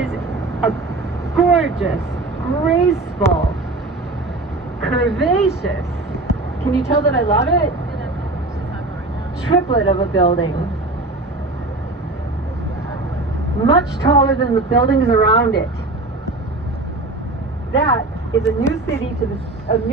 is a gorgeous, graceful, curvaceous, can you tell that I love it? Triplet of a building. Much taller than the buildings around it. That is a new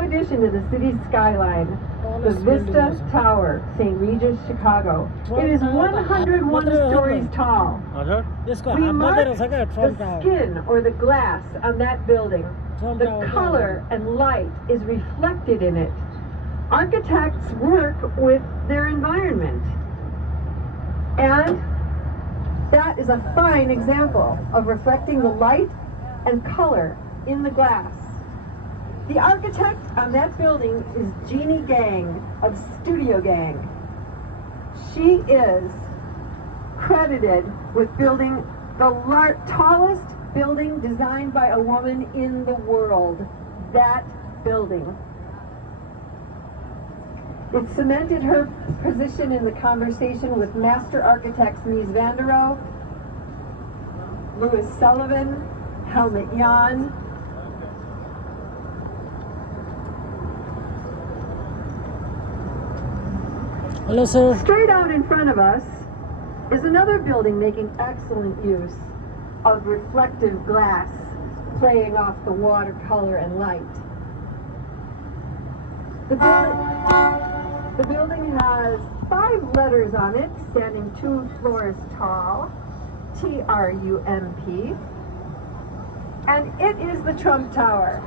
addition to the city's skyline. The Vista Tower, St. Regis, Chicago. It is 101 stories tall. We mark the skin or the glass on that building. The color and light is reflected in it. Architects work with their environment. And that is a fine example of reflecting the light and color in the glass. The architect on that building is Jeannie Gang of Studio Gang. She is credited with building the tallest building designed by a woman in the world. That building. It cemented her position in the conversation with master architects Mies van der Rohe, Louis Sullivan, Helmut Jahn. Hello, sir. Straight out in front of us is another building making excellent use of reflective glass, playing off the watercolor and light. The building has 5 letters on it, standing 2 floors tall, TRUMP, and it is the Trump Tower.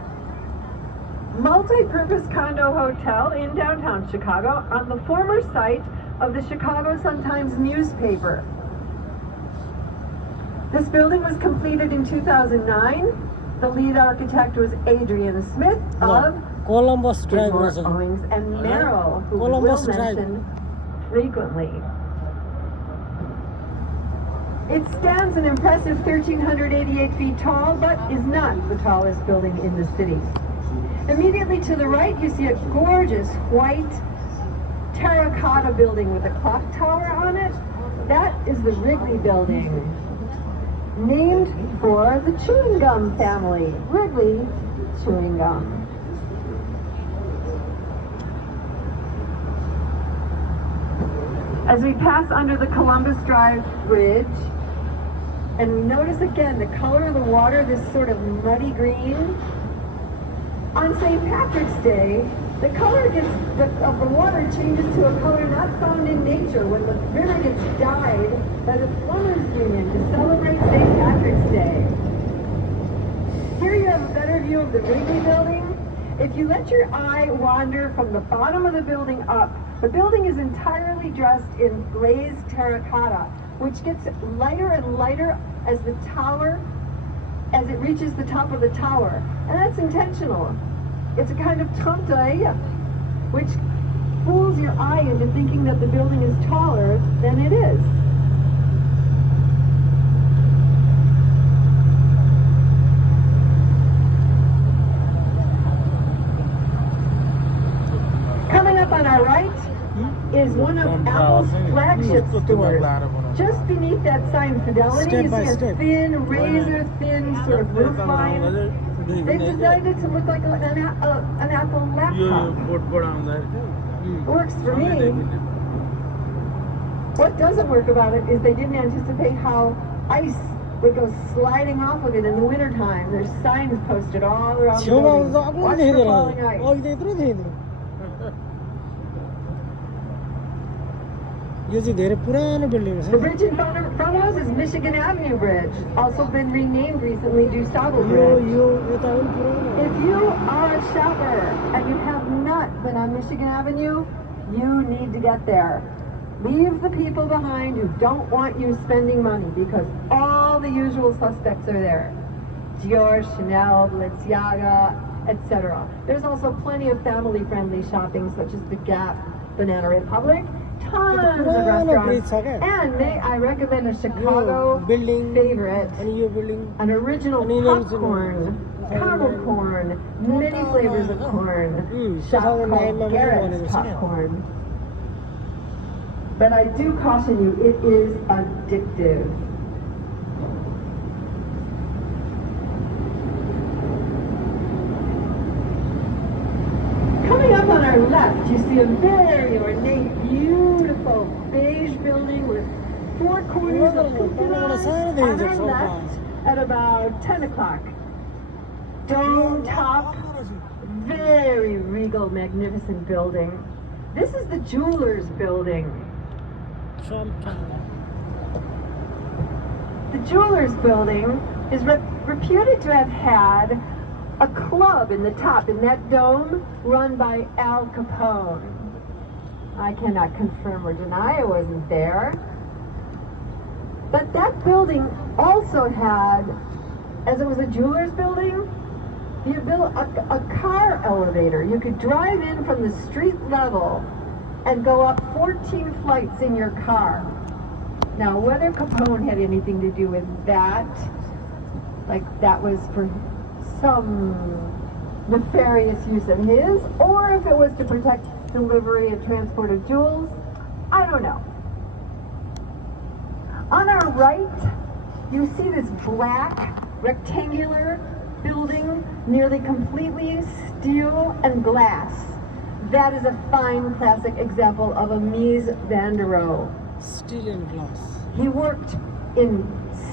Multi-purpose condo hotel in downtown Chicago on the former site of the Chicago Sun-Times newspaper. This building was completed in 2009. The lead architect was Adrian Smith of Columbus Drive, Owings and Merrill, who we will mention frequently. It stands an impressive 1,388 feet tall, but is not the tallest building in the city. Immediately to the right, you see a gorgeous white terracotta building with a clock tower on it. That is the Wrigley Building, named for the chewing gum family, Wrigley Chewing Gum. As we pass under the Columbus Drive Bridge, and we notice again the color of the water, this sort of muddy green. On St. Patrick's Day, the color of the water changes to a color not found in nature when the river gets dyed by the Plumbers Union to celebrate St. Patrick's Day. Here you have a better view of the Wrigley Building. If you let your eye wander from the bottom of the building up, the building is entirely dressed in glazed terracotta, which gets lighter and lighter as it reaches the top of the tower. And that's intentional. It's a kind of trompe-l'oeil, which fools your eye into thinking that the building is taller than it is. Coming up on our right is one of Apple's flagship stores. Just beneath that sign Fidelity, you see a thin, razor-thin sort of roof line. They've designed it to look like an Apple laptop. Works for me. What doesn't work about it is they didn't anticipate how ice would go sliding off of it in the wintertime. There's signs posted all around the building. Watch for falling ice. The bridge in front of us is Michigan Avenue Bridge, also been renamed recently DuSable Bridge. If you are a shopper and you have not been on Michigan Avenue, you need to get there. Leave the people behind who don't want you spending money, because all the usual suspects are there. Dior, Chanel, Balenciaga, etc. There's also plenty of family-friendly shopping, such as The Gap, Banana Republic, tons of restaurants, and may I recommend a Chicago favorite, an original popcorn, caramel corn, many flavors of corn, shop called Garrett's Popcorn. But I do caution you, it is addictive. see a very ornate, beautiful beige building with 4 corners of cupolas on our left at about 10 o'clock. Dome top, very regal, magnificent building. This is the jeweler's building. The jeweler's building is reputed to have had a club in the top, in that dome, run by Al Capone. I cannot confirm or deny, I wasn't there. But that building also had, as it was a jeweler's building, you built a car elevator. You could drive in from the street level and go up 14 flights in your car. Now, whether Capone had anything to do with that, like that was for some nefarious use of his, or if it was to protect delivery and transport of jewels, I don't know. On our right, you see this black rectangular building, nearly completely steel and glass. That is a fine classic example of a Mies van der Rohe. Steel and glass. He worked in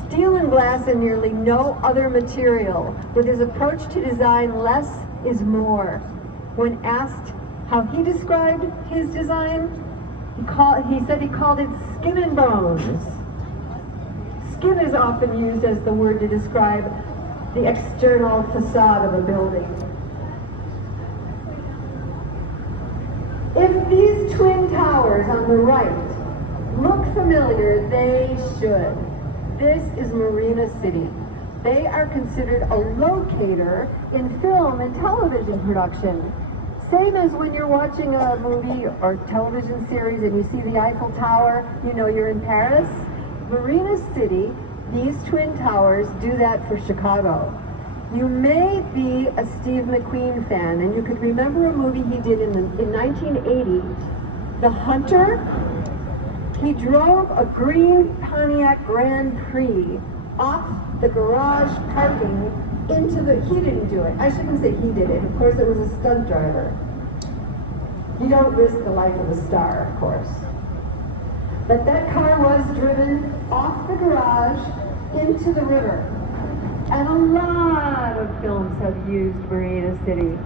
steel and glass and nearly no other material. With his approach to design, less is more. When asked how he described his design, he said he called it skin and bones. Skin is often used as the word to describe the external facade of a building. If these twin towers on the right look familiar, they should. This is Marina City. They are considered a locator in film and television production. Same as when you're watching a movie or television series and you see the Eiffel Tower, you know you're in Paris. Marina City, these twin towers do that for Chicago. You may be a Steve McQueen fan, and you could remember a movie he did in 1980, The Hunter. He drove a green Pontiac Grand Prix off the garage parking into the, he didn't do it. I shouldn't say he did it. Of course, it was a stunt driver. You don't risk the life of a star, of course. But that car was driven off the garage into the river. And a lot of films have used Marina City.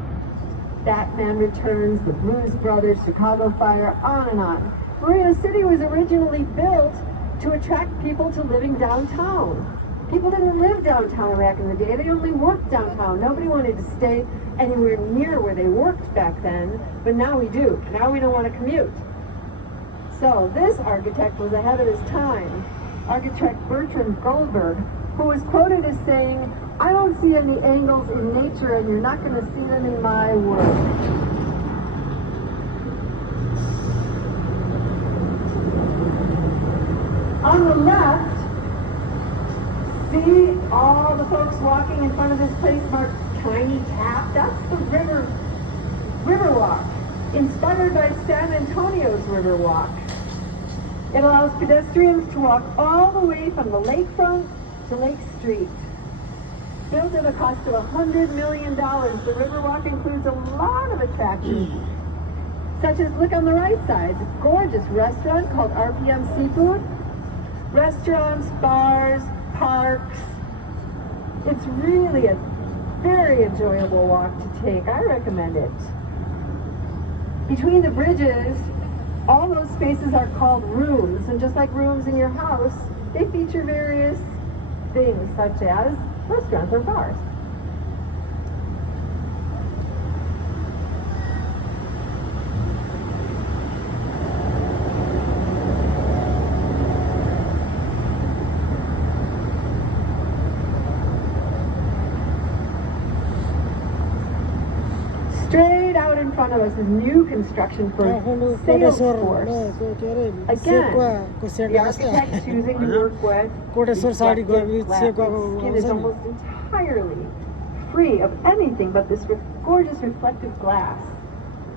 Batman Returns, The Blues Brothers, Chicago Fire, on and on. Marina City was originally built to attract people to living downtown. People didn't live downtown back in the day. They only worked downtown. Nobody wanted to stay anywhere near where they worked back then, but now we do. Now we don't want to commute. So this architect was ahead of his time. Architect Bertrand Goldberg, who was quoted as saying, "I don't see any angles in nature and you're not going to see them in my work." On the left, see all the folks walking in front of this place marked Tiny Tap? That's the Riverwalk, inspired by San Antonio's Riverwalk. It allows pedestrians to walk all the way from the lakefront to Lake Street. Built at a cost of $100 million, the Riverwalk includes a lot of attractions, such as, look on the right side, a gorgeous restaurant called RPM Seafood. Restaurants, bars, parks. It's really a very enjoyable walk to take. I recommend it. Between the bridges, all those spaces are called rooms, and just like rooms in your house, they feature various things such as restaurants or bars. Straight out in front of us is new construction for Salesforce. Again, the architect choosing to work with reflective glass. The skin is almost entirely free of anything but this gorgeous reflective glass.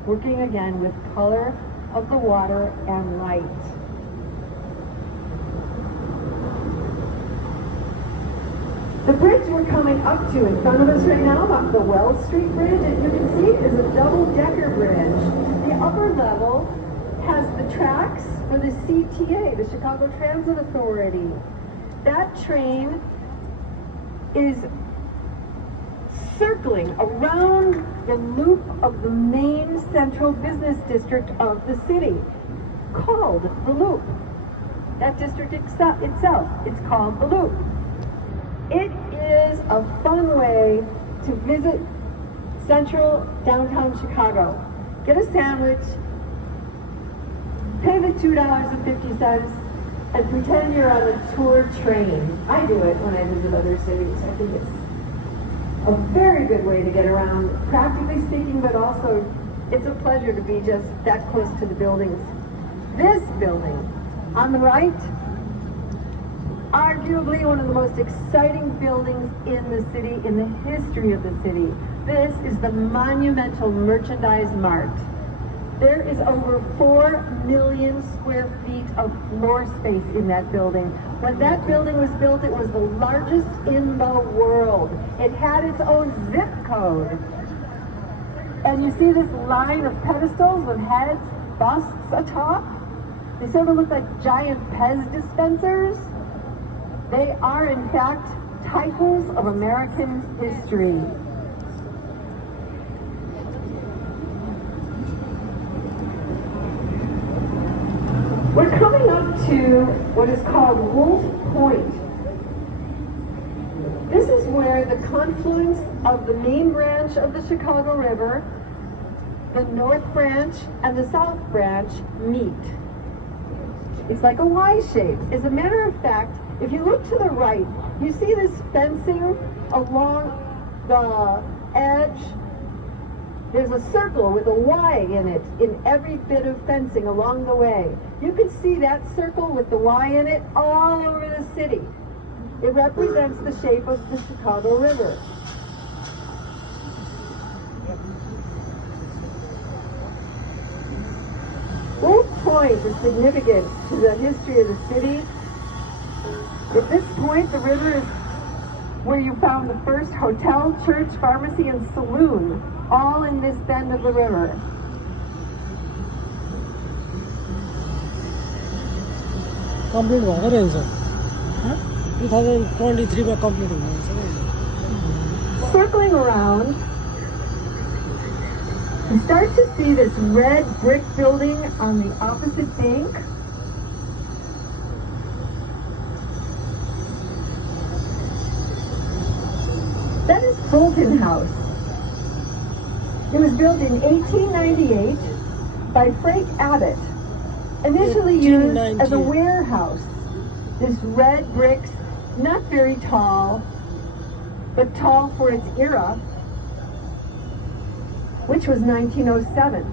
Working again with color of the water and light. The bridge we're coming up to in front of us right now, the Wells Street Bridge, as you can see, is a double-decker bridge. The upper level has the tracks for the CTA, the Chicago Transit Authority. That train is circling around the loop of the main central business district of the city, called the Loop. That district itself, it's called the Loop. It is a fun way to visit central downtown Chicago. Get a sandwich, pay the $2.50, and pretend you're on a tour train. I do it when I visit other cities. I think it's a very good way to get around, practically speaking, but also it's a pleasure to be just that close to the buildings. This building on the right, arguably one of the most exciting buildings in the city, in the history of the city. This is the Monumental Merchandise Mart. There is over 4 million square feet of floor space in that building. When that building was built, it was the largest in the world. It had its own zip code. And you see this line of pedestals with heads, busts atop? They sort of look like giant Pez dispensers. They are, in fact, titles of American history. We're coming up to what is called Wolf Point. This is where the confluence of the main branch of the Chicago River, the North Branch, and the South Branch meet. It's like a Y shape. As a matter of fact, if you look to the right, you see this fencing along the edge. There's a circle with a Y in it, in every bit of fencing along the way. You can see that circle with the Y in it all over the city. It represents the shape of the Chicago River. Wolf Point is significant to the history of the city. At this point, the river is where you found the first hotel, church, pharmacy, and saloon, all in this bend of the river. Complete भएको रहेछ 2023 मा complete हुँदैछ। Circling around, you start to see this red brick building on the opposite bank. That is Fulton House. It was built in 1898 by Frank Abbott, initially used as a warehouse. This red bricks, not very tall, but tall for its era, which was 1907.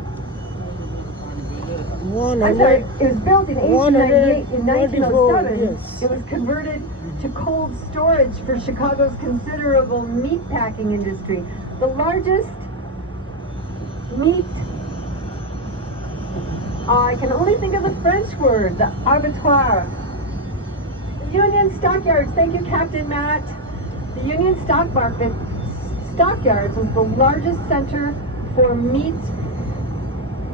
I'm sorry, it was built in 1898. In 1907, yes. It was converted to cold storage for Chicago's considerable meatpacking industry. The largest meat, I can only think of the French word, the abattoir. The Union Stockyards, thank you, Captain Matt. The Union Stockyards was the largest center for meat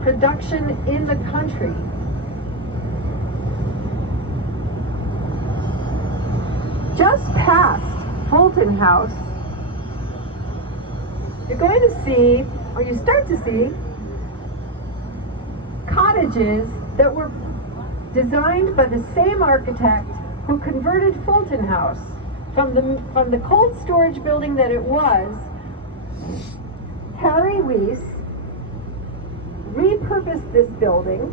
production in the country. Just past Fulton House, you're going to see, or you start to see, cottages that were designed by the same architect who converted Fulton House from the cold storage building that it was. Harry Weiss repurposed this building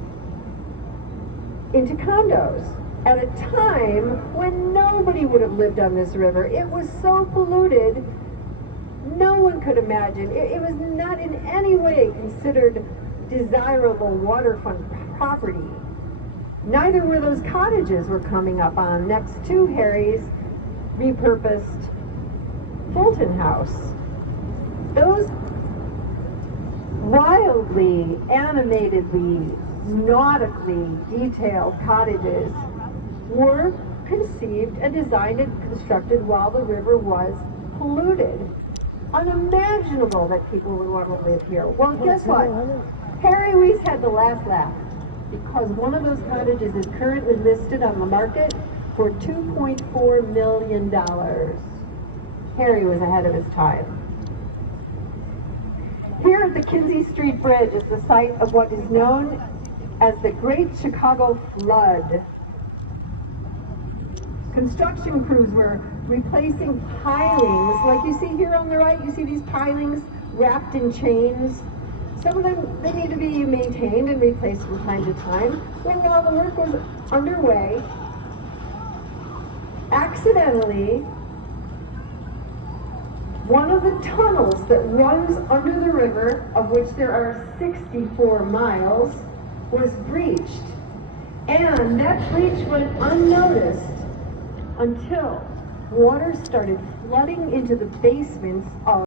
into condos at a time when nobody would have lived on this river. It was so polluted, no one could imagine. It was not in any way considered desirable waterfront property. Neither were those cottages we're coming up on next to Harry's repurposed Fulton House. Those wildly, animatedly, nautically detailed cottages were conceived and designed and constructed while the river was polluted. Unimaginable that people would want to live here. Well, guess what? Harry Weiss had the last laugh because one of those cottages is currently listed on the market for $2.4 million. Harry was ahead of his time. Here at the Kinsey Street Bridge is the site of what is known as the Great Chicago Flood. Construction crews were replacing pilings, like you see here on the right. You see these pilings wrapped in chains. Some of them, they need to be maintained and replaced from time to time. Well, while the work was underway, accidentally, one of the tunnels that runs under the river, of which there are 64 miles, was breached. And that breach went unnoticed until water started flooding into the basements of